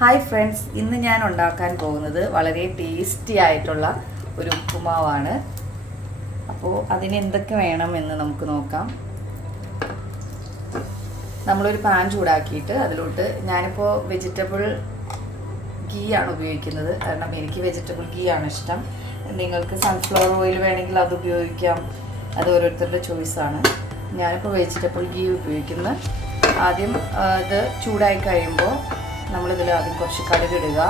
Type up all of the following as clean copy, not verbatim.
Hi friends, ഇന്ന് ഞാൻ ഉണ്ടാക്കാൻ പോകുന്നത് വളരെ ടേസ്റ്റി ആയിട്ടുള്ള ഒരു ഉപ്പുമാവാണ്. അപ്പോൾ അതിന് എന്തൊക്കെ വേണമെന്ന് നമുക്ക് നോക്കാം. നമ്മളൊരു പാൻ ചൂടാക്കിയിട്ട് അതിലോട്ട് ഞാനിപ്പോൾ വെജിറ്റബിൾ ഗീ ആണ് ഉപയോഗിക്കുന്നത്. കാരണം എനിക്ക് വെജിറ്റബിൾ ഗീ ആണ് ഇഷ്ടം. നിങ്ങൾക്ക് സൺഫ്ലവർ ഓയിൽ വേണമെങ്കിൽ അത് ഉപയോഗിക്കാം, അത് ഓരോരുത്തരുടെ ചോയ്സാണ്. ഞാനിപ്പോൾ വെജിറ്റബിൾ ഗീ ഉപയോഗിക്കുന്നത്. ആദ്യം ഇത് ചൂടായി കഴിയുമ്പോൾ നമ്മളിതിൽ ആദ്യം കുറച്ച് കടുക് ഇടുക.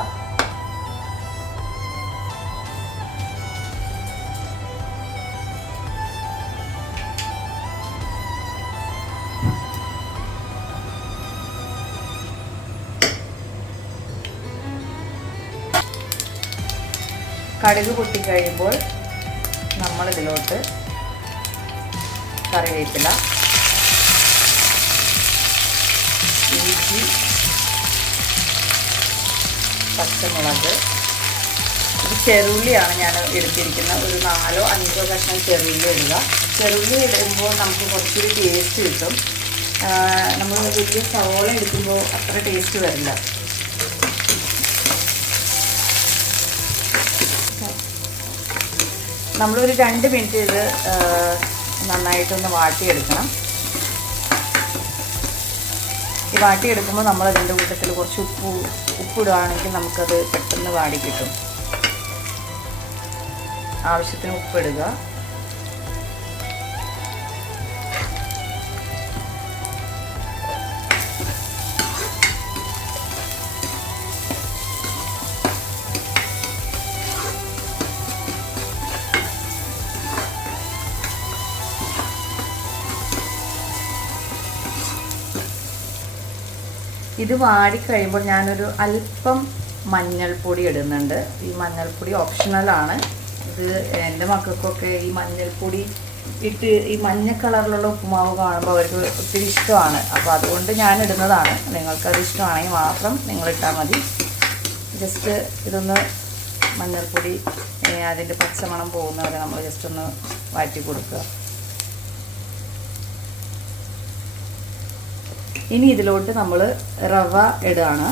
കടുക് പൊട്ടിക്കഴിയുമ്പോൾ നമ്മളിതിലോട്ട് കറിവേപ്പില, ഇഞ്ചി, പച്ചമുളക്, ഇത് ചെറുള്ളിയാണ് ഞാൻ എടുത്തിരിക്കുന്നത്. ഒരു 4-5 കഷ്ണം ചെറുള്ളി ഇടുക. ചെറുള്ളി ഇടുമ്പോൾ നമുക്ക് കുറച്ചൊരു ടേസ്റ്റ് കിട്ടും. നമ്മൾ വലിയ സവോള എടുക്കുമ്പോൾ അത്ര ടേസ്റ്റ് വരില്ല. നമ്മളൊരു 2 മിനിറ്റ് ഇത് നന്നായിട്ടൊന്ന് വാട്ടിയെടുക്കണം. ഈ വാട്ടിയെടുക്കുമ്പോൾ നമ്മൾ അതിൻ്റെ കൂട്ടത്തിൽ കുറച്ച് ഉപ്പിടുകയാണെങ്കിൽ നമുക്കത് പെട്ടെന്ന് വാടി കിട്ടും. ആവശ്യത്തിന് ഉപ്പിടുക. ഇത് വാടിക്കഴിയുമ്പോൾ ഞാനൊരു അല്പം മഞ്ഞൾപ്പൊടി ഇടുന്നുണ്ട്. ഈ മഞ്ഞൾപ്പൊടി ഓപ്ഷണലാണ്. ഇത് എൻ്റെ മക്കൾക്കൊക്കെ ഈ മഞ്ഞൾപ്പൊടി ഇട്ട് ഈ മഞ്ഞ കളറിലുള്ള ഉപ്പുമാവ് കാണുമ്പോൾ അവർക്ക് ഒത്തിരി ഇഷ്ടമാണ്. അപ്പോൾ അതുകൊണ്ട് ഞാൻ ഇടുന്നതാണ്. നിങ്ങൾക്കത് ഇഷ്ടമാണെങ്കിൽ മാത്രം നിങ്ങളിട്ടാൽ മതി. ജസ്റ്റ് ഇതൊന്ന് മഞ്ഞൾപ്പൊടി അതിൻ്റെ പച്ചമണം പോകുന്നവരെ നമ്മൾ ജസ്റ്റ് ഒന്ന് വാറ്റി കൊടുക്കുക. ഇനി ഇതിലോട്ട് നമ്മൾ റവ ഇടുകയാണ്.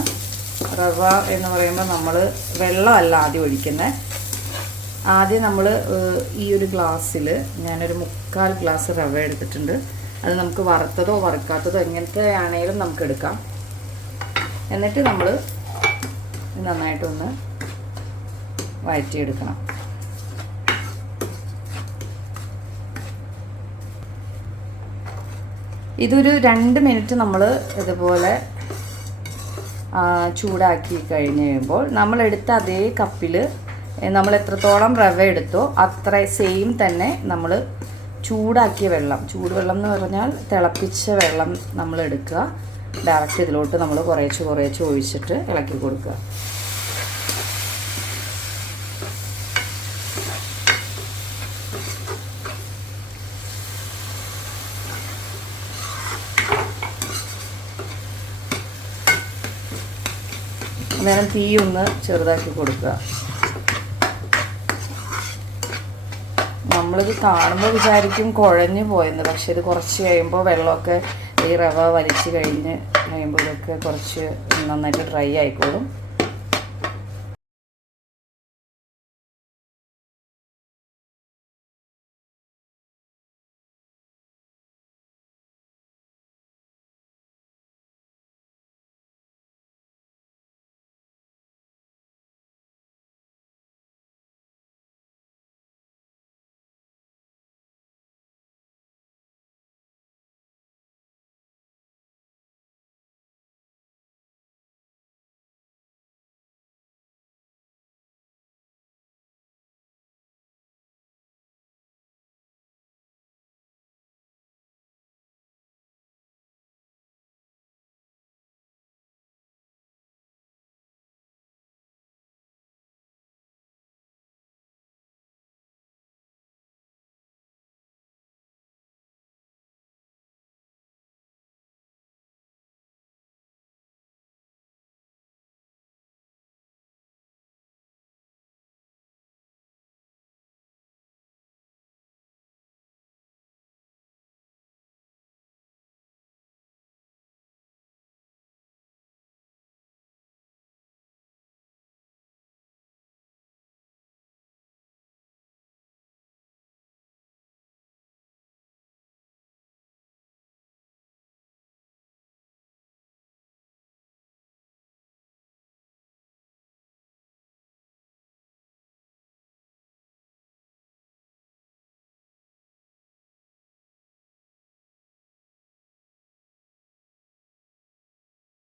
റവ എന്ന് പറയുമ്പോൾ നമ്മൾ വെള്ളമല്ല ആദ്യം ഒഴിക്കുന്നത്. ആദ്യം നമ്മൾ ഈ ഒരു ഗ്ലാസ്സിൽ ഞാനൊരു 3/4 ഗ്ലാസ് റവ എടുത്തിട്ടുണ്ട്. അത് നമുക്ക് വറുത്തതോ വറുക്കാത്തതോ എങ്ങനത്തെ ആണെങ്കിലും നമുക്ക് എടുക്കാം. എന്നിട്ട് നമ്മൾ നന്നായിട്ടൊന്ന് വഴറ്റിയെടുക്കണം. ഇതൊരു 2 മിനിറ്റ് നമ്മൾ ഇതുപോലെ ചൂടാക്കി കഴിഞ്ഞ് കഴിയുമ്പോൾ നമ്മളെടുത്ത അതേ കപ്പിൽ നമ്മൾ എത്രത്തോളം റവ എടുത്തോ അത്ര സെയിം തന്നെ നമ്മൾ ചൂടാക്കിയ വെള്ളം, ചൂടുവെള്ളം എന്ന് പറഞ്ഞാൽ തിളപ്പിച്ച വെള്ളം നമ്മൾ എടുക്കുക. ഡയറക്റ്റ് ഇതിലോട്ട് നമ്മൾ കുറേശ്ശെ ഒഴിച്ചിട്ട് ഇളക്കി കൊടുക്കുക. അന്നേരം തീ ഒന്ന് ചെറുതാക്കി കൊടുക്കുക. നമ്മളിത് കാണുമ്പോൾ വിചാരിക്കും കുഴഞ്ഞു പോയെന്ന്. പക്ഷെ ഇത് കുറച്ച് കഴിയുമ്പോൾ വെള്ളമൊക്കെ ഈ റവ വലിച്ച് കഴിയുമ്പോൾ ഇതൊക്കെ കുറച്ച് നന്നായിട്ട് ഡ്രൈ ആയിക്കോളും.